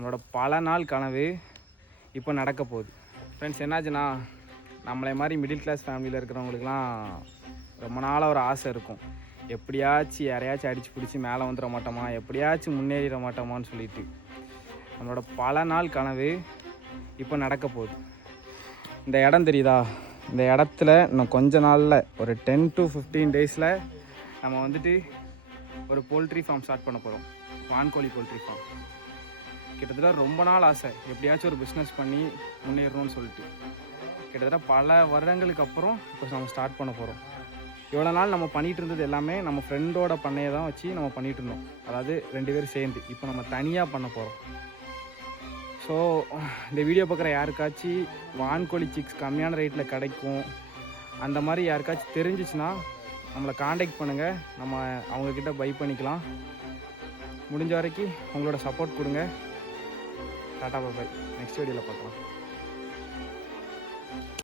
நம்மளோட பல நாள் கனவு இப்போ நடக்க போகுது. ஃப்ரெண்ட்ஸ், என்னாச்சுன்னா நம்மளை மாதிரி மிடில் கிளாஸ் ஃபேமிலியில் இருக்கிறவங்களுக்குலாம் ரொம்ப நாளாக ஒரு ஆசை இருக்கும். எப்படியாச்சும் யாரையாச்சும் அடித்து பிடிச்சி மேலே வந்துட மாட்டோமா, எப்படியாச்சும் முன்னேறிட மாட்டோமான்னு சொல்லிட்டு நம்மளோட பல நாள் கனவு இப்போ நடக்க போகுது. இந்த இடம் தெரியுதா? இந்த இடத்துல இன்னும் கொஞ்ச நாளில் ஒரு 10 to 15 டேஸில் நம்ம வந்துட்டு ஒரு போல்ட்ரி ஃபார்ம் ஸ்டார்ட் பண்ண போகிறோம். வான்கோழி போல்ட்ரி ஃபார்ம். கிட்டத்தட்ட ரொம்ப நாள் ஆசை, எப்படியாச்சும் ஒரு பிஸ்னஸ் பண்ணி முன்னேறணும்னு சொல்லிட்டு. கிட்டத்தட்ட பல வருடங்களுக்கு அப்புறம் இப்போ நம்ம ஸ்டார்ட் பண்ண போகிறோம். இவ்வளோ நாள் நம்ம பண்ணிகிட்டு இருந்தது எல்லாமே நம்ம ஃப்ரெண்டோட பண்ணையை தான் வச்சு நம்ம பண்ணிகிட்டு இருந்தோம். அதாவது 2 பேரும் சேர்ந்து. இப்போ நம்ம தனியாக பண்ண போகிறோம். ஸோ இந்த வீடியோ பார்க்குற யாருக்காச்சும் வான்கோழி சிக்ஸ் கம்மியான ரேட்டில் கிடைக்கும், அந்த மாதிரி யாருக்காச்சும் தெரிஞ்சிச்சுன்னா நம்மளை காண்டாக்ட் பண்ணுங்கள். நம்ம அவங்கக்கிட்ட பை பண்ணிக்கலாம். முடிஞ்ச வரைக்கும் உங்களோட சப்போர்ட் கொடுங்க. டாடா, பை. நெக்ஸ்ட் வீடியோவில் பார்க்கலாம்.